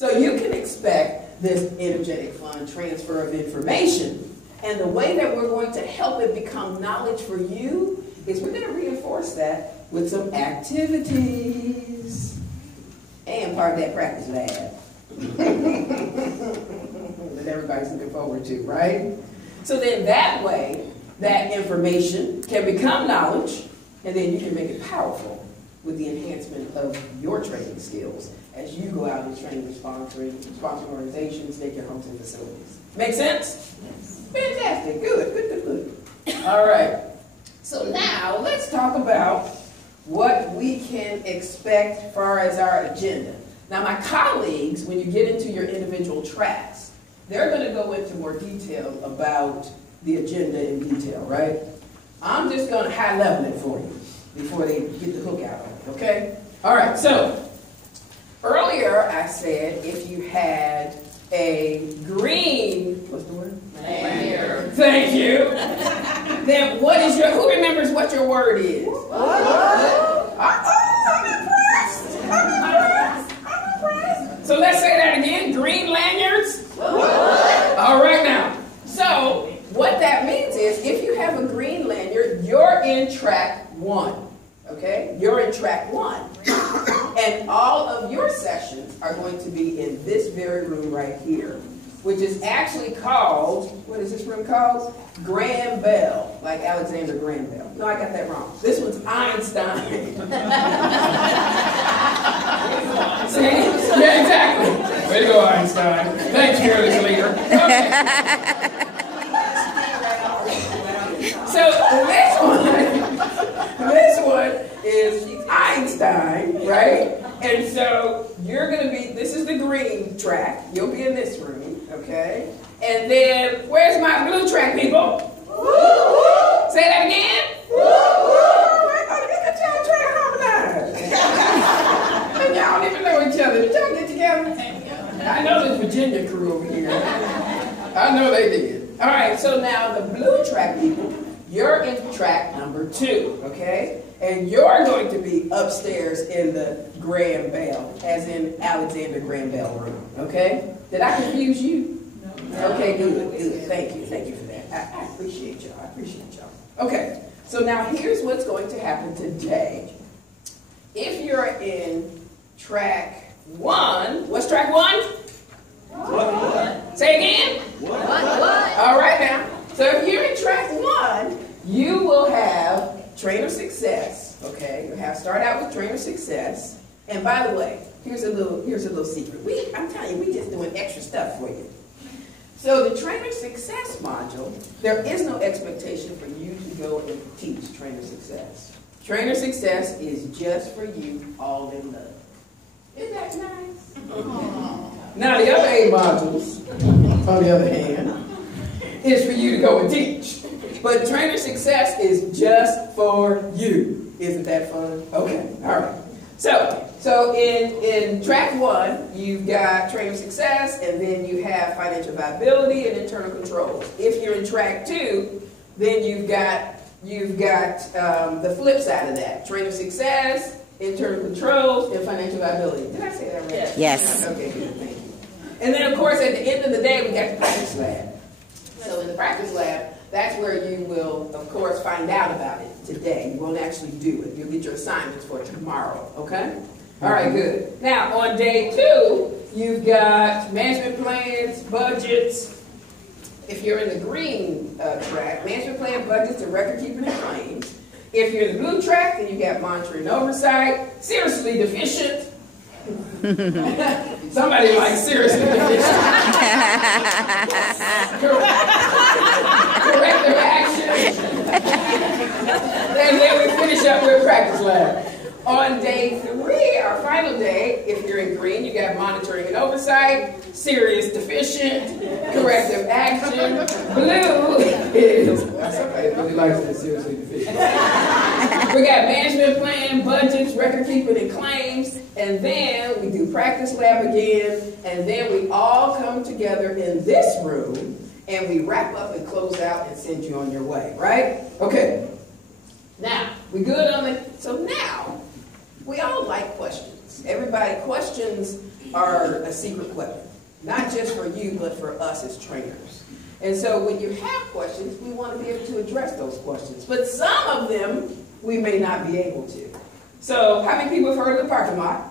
So you can expect this energetic, fun transfer of information. And the way that we're going to help it become knowledge for you is we're going to reinforce that with some activities. And part of that practice lab that everybody's looking forward to, right? So then that way, that information can become knowledge, and then you can make it powerful with the enhancement of your training skills as you go out and train with sponsoring organizations, daycare homes, and facilities. Make sense? Yes. Fantastic. Good. All right. So now let's talk about what we can expect as far as our agenda. Now my colleagues, when you get into your individual tracks, they're going to go into more detail about the agenda in detail, right? I'm just going to high level it for you before they get the hook out of it, okay? All right, so earlier I said if you had a green, what's the word? Lanyard. Thank you. Then what is who remembers what your word is? I'm impressed. So let's say that again, green lanyards. All right now. So what that means is if you have a green lanyard, you're in track 1. Okay? You're in track 1. And all of your sessions are going to be in this very room right here, which is actually called, what is this room called? Graham Bell, like Alexander Graham Bell. No, I got that wrong. This one's Einstein. See? Yeah, exactly. Way to go, Einstein. Thanks, fearless leader. Okay. So this one is Einstein, right? And so you're going to be, this is the green track. You'll be in this room, okay? And then, where's my blue track, people? Say that again. Look at y'all trying to harmonize. And y'all don't even know each other. Did y'all get together? I know this Virginia crew over here. I know they did. All right, so now the blue track people, you're in track number 2, okay? And you're going to be upstairs in the Graham Bell, as in Alexander Graham Bell room, okay? Did I confuse you? No. Okay, good. Thank you for that. I appreciate y'all. Okay, so now here's what's going to happen today. If you're in track 1, what's track 1? What? Say again? What? All right now. So if you're in track 1, you will have trainer success. Okay, you start out with trainer success. And by the way, here's a little secret. I'm telling you, we just doing extra stuff for you. So the trainer success module, there is no expectation for you to go and teach trainer success. Trainer success is just for you, all in love. Isn't that nice? Now the other 8 modules, on the other hand, is for you to go and teach. But trainer success is just for you. Isn't that fun? Okay, all right. So in track 1, you've got trainer success, and then you have financial viability and internal controls. If you're in track 2, then you've got the flip side of that: trainer success, internal controls, and financial viability. Did I say that right? Yes. Okay, good. Thank you. And then, of course, at the end of the day, we got the practice lab. So in the practice lab, that's where you will, of course, find out about it today. You won't actually do it. You'll get your assignments for tomorrow, okay? All right, good. Now, on day 2, you've got management plans, budgets. If you're in the green track, management plan, budgets, and record keeping and claims. If you're in the blue track, then you got monitoring and oversight, seriously deficient. Somebody likes seriously deficient. Corrective action. And then we finish up with practice lab. On day 3, our final day, if you're in green, you got monitoring and oversight, serious deficient, corrective action. Blue is, somebody really likes that seriously deficient. We got management plan, budgets, record keeping, and claims. And then we do practice lab again. And then we all come together in this room and we wrap up and close out and send you on your way, right? Okay. Now, we good on it? So now, we all like questions. Everybody questions are a secret weapon. Not just for you, but for us as trainers. And so when you have questions, we want to be able to address those questions. But some of them, we may not be able to. So how many people have heard of the parking lot?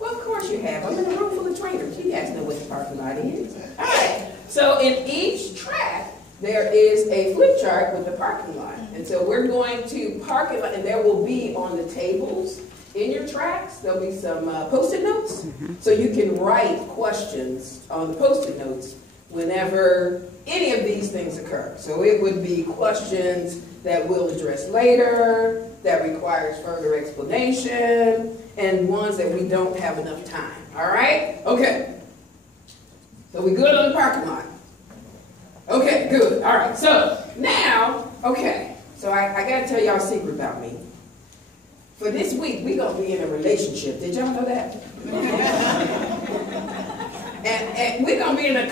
Well, of course you have. I'm in a room full of trainers. You guys know what the parking lot is. All right. So in each track, there is a flip chart with the parking lot. And so we're going to park it, and there will be on the tables in your tracks, there'll be some Post-it notes. So you can write questions on the Post-it notes whenever any of these things occur. So it would be questions that we'll address later, that requires further explanation, and ones that we don't have enough time. All right? Okay. So we good on the parking lot? Okay, good. All right. So now, okay. So I got to tell y'all a secret about me. For this week, we're going to be in a relationship. Did y'all know that? and we're going to be in a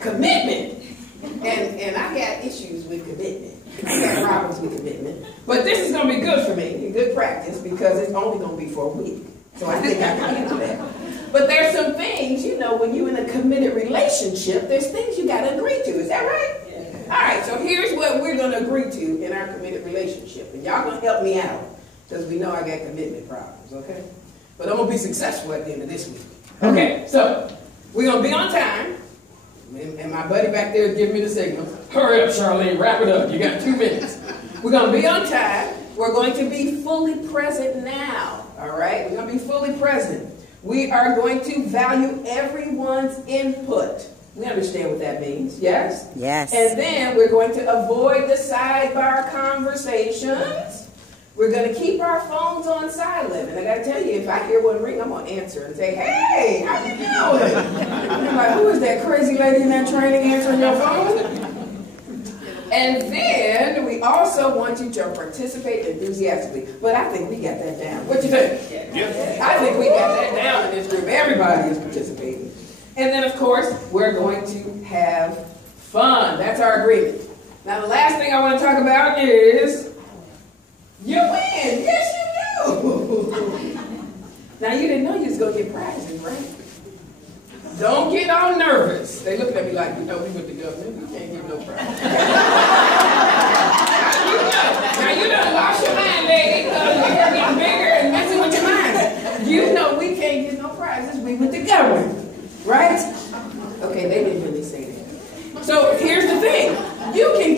commitment. And I got issues with commitment. I got problems with commitment. But this is going to be good for me, good practice, because it's only going to be for a week. So I think I can handle that. But there's some things, you know, when you're in a committed relationship, there's things you got to agree to. Is that right? Yeah. All right, so here's what we're going to agree to in our committed relationship. And y'all going to help me out, because we know I got commitment problems, okay? But I'm going to be successful at the end of this week. Okay, so we're going to be on time. And my buddy back there is giving me the signal. Hurry up, Charlene, wrap it up. You got 2 minutes. We're going to be on time. We're going to be fully present now, all right? We're going to be fully present. We are going to value everyone's input. We understand what that means, yes? Yes. And then we're going to avoid the sidebar conversations. We're going to keep our phones on silent. And I got to tell you, if I hear one ring, I'm going to answer and say, hey, how you doing? And I'm like, who is that crazy lady in that training answering your phone? And then we also want you to participate enthusiastically. But I think we got that down. What you think? Yes. I think we got that down in this group. Everybody is participating. And then, of course, we're going to have fun. That's our agreement. Now, the last thing I want to talk about is you win. Yes, you do. Now, you didn't know you was going to get prizes, right? Don't get all nervous. They looked at me like, you know, we with the government. We can't give no prize. Now, you done lost your mind, lady, because you're getting bigger and messing with your mind. You know we can't get no prizes. We with the government, right? Okay, they didn't really say that. So here's the thing. You can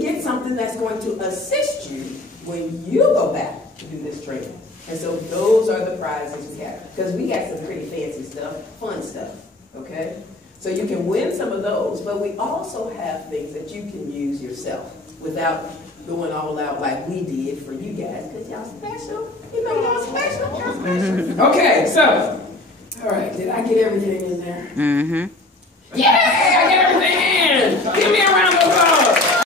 get something that's going to assist you when you go back to do this training. And so those are the prizes we have. Because we got some pretty fancy stuff, fun stuff, okay? So you can win some of those, but we also have things that you can use yourself without going all out like we did for you guys, because y'all special. You know y'all special, y'all special. Okay, so, all right, did I get everything in there? Mm-hmm. Yeah, I get everything in! Give me a round